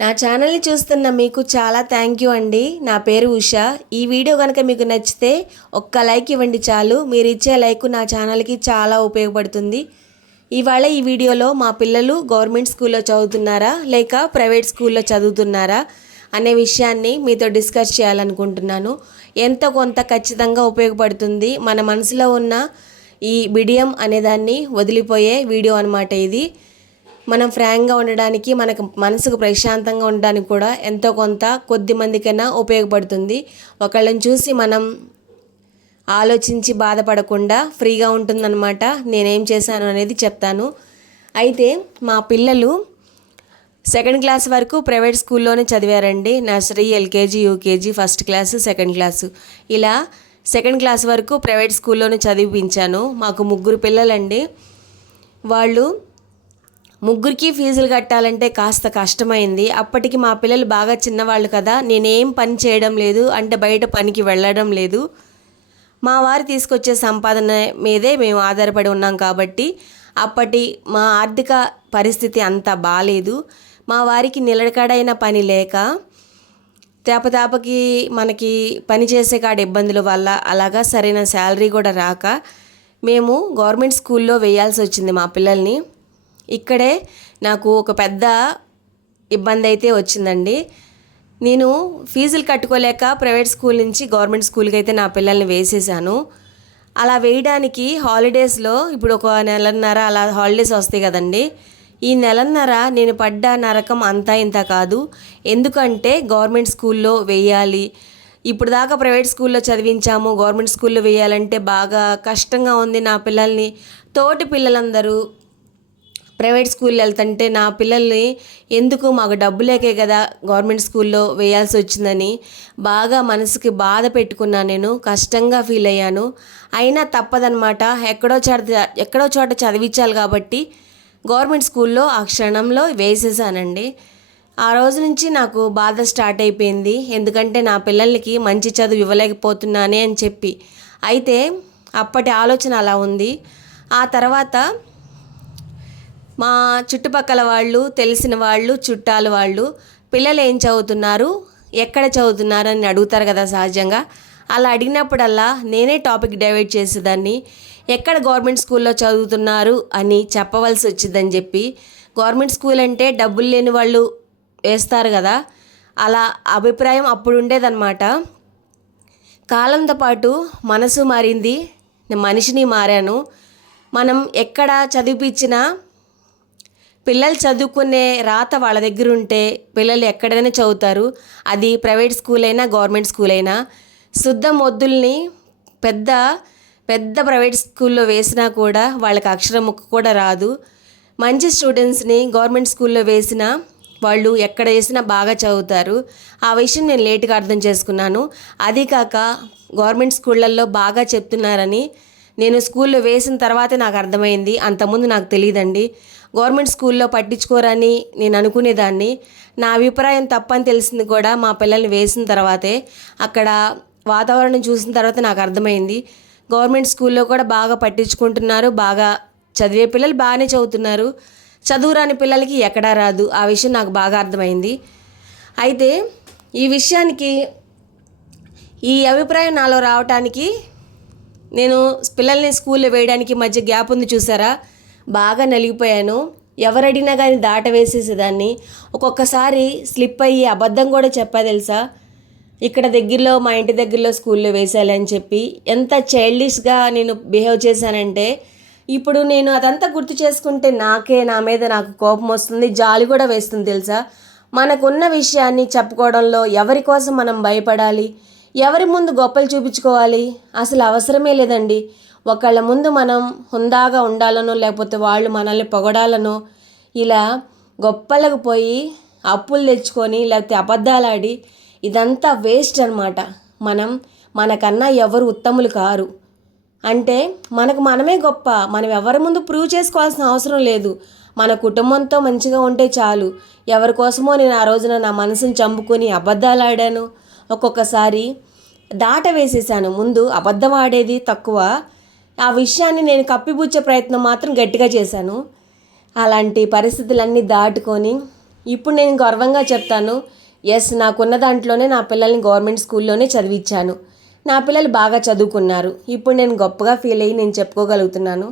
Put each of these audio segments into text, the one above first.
నా ఛానల్ని చూస్తున్న మీకు చాలా థ్యాంక్ యూ అండి. నా పేరు ఉష. ఈ వీడియో కనుక మీకు నచ్చితే ఒక్క లైక్ ఇవ్వండి చాలు. మీరు ఇచ్చే లైక్ నా ఛానల్కి చాలా ఉపయోగపడుతుంది. ఇవాళ ఈ వీడియోలో మా పిల్లలు గవర్నమెంట్ స్కూల్లో చదువుతున్నారా? లేక ప్రైవేట్ స్కూల్లో చదువుతున్నారా? అనే విషయాన్ని మీతో డిస్కస్ చేయాలనుకుంటున్నాను. ఎంత కొంత ఖచ్చితంగా ఉపయోగపడుతుంది? మన మనసులో ఉన్న ఈ బిడియం అనేదాన్ని వదిలిపోయే వీడియో అనమాట ఇది. మనం ఫ్రాంక్గా ఉండడానికి మనకు మనసుకు ప్రశాంతంగా ఉండడానికి కూడా ఎంతో కొంత కొద్ది మందికైనా ఉపయోగపడుతుంది. ఒకళ్ళని చూసి మనం ఆలోచించి బాధపడకుండా ఫ్రీగా ఉంటుందన్నమాట. నేనేం చేశాను అనేది చెప్తాను. అయితే మా పిల్లలు సెకండ్ క్లాస్ వరకు ప్రైవేట్ స్కూల్లోనే చదివారండి. Nursery LKG UKG first class second class. ఇలా సెకండ్ క్లాస్ వరకు ప్రైవేట్ స్కూల్లోనే చదివించాను. మాకు ముగ్గురు పిల్లలండి. వాళ్ళు ముగ్గురికి ఫీజులు కట్టాలంటే కాస్త కష్టమైంది. అప్పటికి మా పిల్లలు బాగా చిన్నవాళ్ళు కదా నేనేం పని చేయడం లేదు అంటే బయట పనికి వెళ్ళడం లేదు. మా వారు తీసుకొచ్చే సంపాదన మీదే మేము ఆధారపడి ఉన్నాం కాబట్టి అప్పటి మా ఆర్థిక పరిస్థితి అంత బాగాలేదు మా వారికి నిలకడైన పని లేక తేపతాపకి మనకి పని చేసే కాడ ఇబ్బందుల వల్ల అలాగా సరైన శాలరీ కూడా రాక మేము గవర్నమెంట్ స్కూల్లో వేయాల్సి వచ్చింది మా పిల్లల్ని. ఇక్కడే నాకు ఒక పెద్ద ఇబ్బంది అయితే వచ్చిందండి. నేను ఫీజులు కట్టుకోలేక ప్రైవేట్ స్కూల్ నుంచి గవర్నమెంట్ స్కూల్కి అయితే నా పిల్లల్ని వేసేసాను. అలా వేయడానికి హాలిడేస్లో ఇప్పుడు ఒక నెలన్నర అలా హాలిడేస్ వస్తాయి కదండి. ఈ నెలన్నర నేను పడ్డ నరకం అంతా ఇంత కాదు. ఎందుకంటే గవర్నమెంట్ స్కూల్లో వేయాలి. ఇప్పుడు దాకా ప్రైవేట్ స్కూల్లో చదివించాము. గవర్నమెంట్ స్కూల్లో వేయాలంటే బాగా కష్టంగా ఉంది నా పిల్లల్ని. తోటి పిల్లలందరూ ప్రైవేట్ స్కూల్ వెళ్తుంటే నా పిల్లల్ని ఎందుకు మాకు డబ్బు లేకే కదా గవర్నమెంట్ స్కూల్లో వేయాల్సి వచ్చిందని బాగా మనసుకి బాధ పెట్టుకున్నాను నేను కష్టంగా ఫీల్ అయ్యాను. అయినా తప్పదనమాట ఎక్కడో చోట ఎక్కడో చోట చదివించాలి కాబట్టి గవర్నమెంట్ స్కూల్లో ఆ క్షణంలో వేసేసానండి. ఆ రోజు నుంచి నాకు బాధ స్టార్ట్ అయిపోయింది. ఎందుకంటే నా పిల్లలకి మంచి చదువు ఇవ్వలేకపోతున్నానే అని చెప్పి. అయితే అప్పటి ఆలోచన అలా ఉంది. ఆ తర్వాత మా చుట్టుపక్కల వాళ్ళు తెలిసిన వాళ్ళు చుట్టాలు వాళ్ళు పిల్లలు ఏం చదువుతున్నారు ఎక్కడ చదువుతున్నారు అని అడుగుతారు కదా సహజంగా. అలా అడిగినప్పుడల్లా నేనే టాపిక్ డైవర్ట్ చేసేదాన్ని. ఎక్కడ గవర్నమెంట్ స్కూల్లో చదువుతున్నారు అని చెప్పవలసి వచ్చిందని చెప్పి. గవర్నమెంట్ స్కూల్ అంటే డబ్బులు లేని వాళ్ళు వేస్తారు కదా. అలా అభిప్రాయం అప్పుడు ఉండేదన్నమాట. కాలంతో పాటు మనసు మారింది. నేను మనిషిని మారాను. మనం ఎక్కడ చదివిపించినా పిల్లలు చదువుకునే రాత వాళ్ళ దగ్గర ఉంటే పిల్లలు ఎక్కడైనా చదువుతారు. అది ప్రైవేట్ స్కూల్ అయినా గవర్నమెంట్ స్కూల్ అయినా. శుద్ధ మొద్దుల్ని పెద్ద పెద్ద ప్రైవేట్ స్కూల్లో వేసినా కూడా వాళ్ళకి అక్షరం ముక్క కూడా రాదు. మంచి స్టూడెంట్స్ని గవర్నమెంట్ స్కూల్లో వేసినా వాళ్ళు ఎక్కడ వేసినా బాగా చదువుతారు. ఆ విషయం నేను లేటుగా అర్థం చేసుకున్నాను. అది కాక గవర్నమెంట్ స్కూళ్ళల్లో బాగా చెప్తున్నారని నేను స్కూల్లో వేసిన తర్వాతే నాకు అర్థమైంది. అంతకుముందు నాకు తెలియదండి గవర్నమెంట్ స్కూల్లో పట్టించుకోరని నేను అనుకునేదాన్ని. నా అభిప్రాయం తప్పని తెలిసింది కూడా మా పిల్లల్ని వేసిన తర్వాతే. అక్కడ వాతావరణం చూసిన తర్వాత నాకు అర్థమైంది. గవర్నమెంట్ స్కూల్లో కూడా బాగా పట్టించుకుంటున్నారు బాగా చదివే పిల్లలు బాగానే చదువుతున్నారు. చదువు రాని పిల్లలకి ఎక్కడా రాదు. ఆ విషయం నాకు బాగా అర్థమైంది. అయితే ఈ విషయానికి ఈ అభిప్రాయం నాలో రావటానికి నేను పిల్లల్ని స్కూల్లో వేయడానికి మధ్య గ్యాప్ ఉంది చూసారా? బాగా నలిగిపోయాను. ఎవరు అడిగినా కానీ దాట వేసేసేదాన్ని ఒక్కొక్కసారి స్లిప్ అయ్యి అబద్ధం కూడా చెప్పా తెలుసా? ఇక్కడ దగ్గరలో మా ఇంటి దగ్గరలో స్కూల్లో వేసాలి అని చెప్పి ఎంత చైల్డిష్గా నేను బిహేవ్ చేశానంటే ఇప్పుడు నేను అదంతా గుర్తు చేసుకుంటే నాకే నా మీద నాకు కోపం వస్తుంది జాలి కూడా వేస్తుంది తెలుసా? మనకున్న విషయాన్ని చెప్పుకోవడంలో ఎవరి కోసం మనం భయపడాలి? ఎవరి ముందు గొప్పలు చూపించుకోవాలి? అసలు అవసరమే లేదండి. ఒకళ్ళ ముందు మనం హుందాగా ఉండాలనో లేకపోతే వాళ్ళు మనల్ని పొగడాలనో ఇలా గొప్పలకు పోయి అప్పులు తెచ్చుకొని లేకపోతే అబద్ధాలాడి ఇదంతా వేస్ట్ అనమాట మనం మనకన్నా ఎవరు ఉత్తములు కారు. అంటే మనకు మనమే గొప్ప. మనం ఎవరి ముందు ప్రూవ్ చేసుకోవాల్సిన అవసరం లేదు. మన కుటుంబంతో మంచిగా ఉంటే చాలు. ఎవరి కోసమో నేను ఆ రోజున నా మనసును చంపుకొని అబద్ధాలు ఆడాను ఒక్కొక్కసారి దాట వేసేసాను ముందు అబద్ధం ఆడేది తక్కువ. ఆ విషయాన్ని నేను కప్పిపుచ్చే ప్రయత్నం మాత్రం గట్టిగా చేశాను. అలాంటి పరిస్థితులన్నీ దాటుకొని ఇప్పుడు నేను గర్వంగా చెప్తాను ఎస్ నాకున్న దాంట్లోనే నా పిల్లల్ని గవర్నమెంట్ స్కూల్లోనే చదివించాను నా పిల్లలు బాగా చదువుకున్నారు. ఇప్పుడు నేను గొప్పగా ఫీల్ అయ్యి నేను చెప్పుకోగలుగుతున్నాను.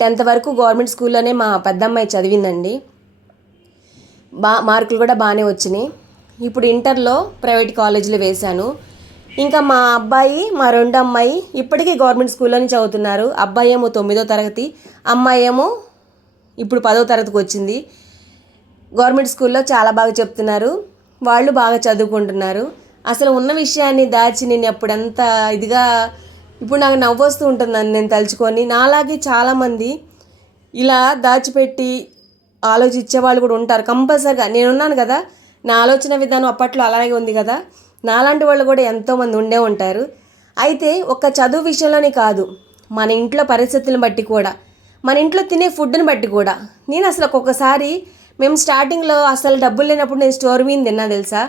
టెన్త్ వరకు గవర్నమెంట్ స్కూల్లోనే మా పెద్దమ్మాయి చదివిందండి. బా మార్కులు కూడా బాగానే వచ్చినాయి. ఇప్పుడు ఇంటర్లో ప్రైవేట్ కాలేజీలో వేశాను. ఇంకా మా అబ్బాయి మా రెండు అమ్మాయి ఇప్పటికీ గవర్నమెంట్ స్కూల్లోనే చదువుతున్నారు. అబ్బాయి ఏమో తొమ్మిదో తరగతి అమ్మాయి ఏమో ఇప్పుడు పదో తరగతికి వచ్చింది. గవర్నమెంట్ స్కూల్లో చాలా బాగా చెప్తున్నారు. వాళ్ళు బాగా చదువుకుంటున్నారు. అసలు ఉన్న విషయాన్ని దాచి నేను ఎప్పుడంత ఇదిగా ఇప్పుడు నాకు నవ్వు వస్తూ ఉంటుందని నేను తలుచుకొని. నాలాగే చాలామంది ఇలా దాచిపెట్టి ఆలోచించే వాళ్ళు కూడా ఉంటారు కంపల్సరిగా. నేనున్నాను కదా నా ఆలోచన విధానం అప్పట్లో అలాగే ఉంది కదా. నాలాంటి వాళ్ళు కూడా ఎంతోమంది ఉండే ఉంటారు. అయితే ఒక్క చదువు విషయంలోనే కాదు మన ఇంట్లో పరిస్థితులను బట్టి కూడా మన ఇంట్లో తినే ఫుడ్ని బట్టి కూడా. నేను అసలు ఒక్కొక్కసారి మేము స్టార్టింగ్లో అసలు డబ్బులు లేనప్పుడు నేను స్టోర్ మీన్ తిన్నా తెలుసా?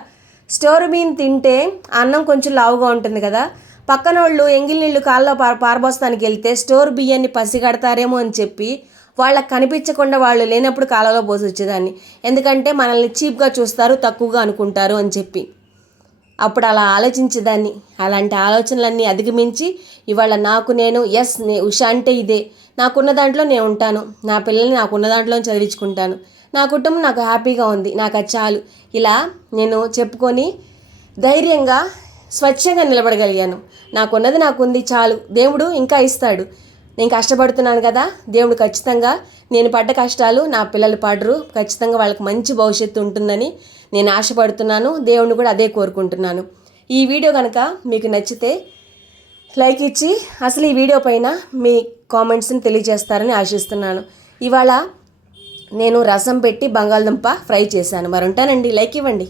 స్టోర్ మీన్ తింటే అన్నం కొంచెం లావుగా ఉంటుంది కదా. పక్కన వాళ్ళు ఎంగిల్ నీళ్ళు కాల్లో పార పారబోస్తానికి వెళ్తే స్టోర్ బియ్యాన్ని పసిగడతారేమో అని చెప్పి వాళ్ళకి కనిపించకుండా వాళ్ళు లేనప్పుడు కాలంలో పోసి వచ్చేదాన్ని. ఎందుకంటే మనల్ని చీప్గా చూస్తారు తక్కువగా అనుకుంటారు అని చెప్పి. అప్పుడు అలా ఆలోచించేదాన్ని. అలాంటి ఆలోచనలన్నీ అధిగమించి ఇవాళ నాకు నేను ఎస్ నే ఉష అంటే ఇదే. నాకున్న దాంట్లో నేను ఉంటాను. నా పిల్లల్ని నాకున్న దాంట్లో చదివించుకుంటాను. నా కుటుంబం నాకు హ్యాపీగా ఉంది. నాకు అది చాలు. ఇలా నేను చెప్పుకొని ధైర్యంగా స్వచ్ఛంగా నిలబడగలిగాను. నాకున్నది నాకుంది చాలు. దేవుడు ఇంకా ఇస్తాడు. నేను కష్టపడుతున్నాను కదా. దేవుడు ఖచ్చితంగా నేను పడ్డ కష్టాలు నా పిల్లలు పడరు. ఖచ్చితంగా వాళ్ళకి మంచి భవిష్యత్తు ఉంటుందని నేను ఆశపడుతున్నాను దేవుణ్ణి కూడా అదే కోరుకుంటున్నాను. ఈ వీడియో కనుక మీకు నచ్చితే లైక్ ఇచ్చి అసలు ఈ వీడియో పైన మీ కామెంట్స్ని తెలియజేస్తారని ఆశిస్తున్నాను. ఇవాళ నేను రసం పెట్టి బంగాళదుంప ఫ్రై చేశాను. మరి ఉంటానండి. లైక్ ఇవ్వండి.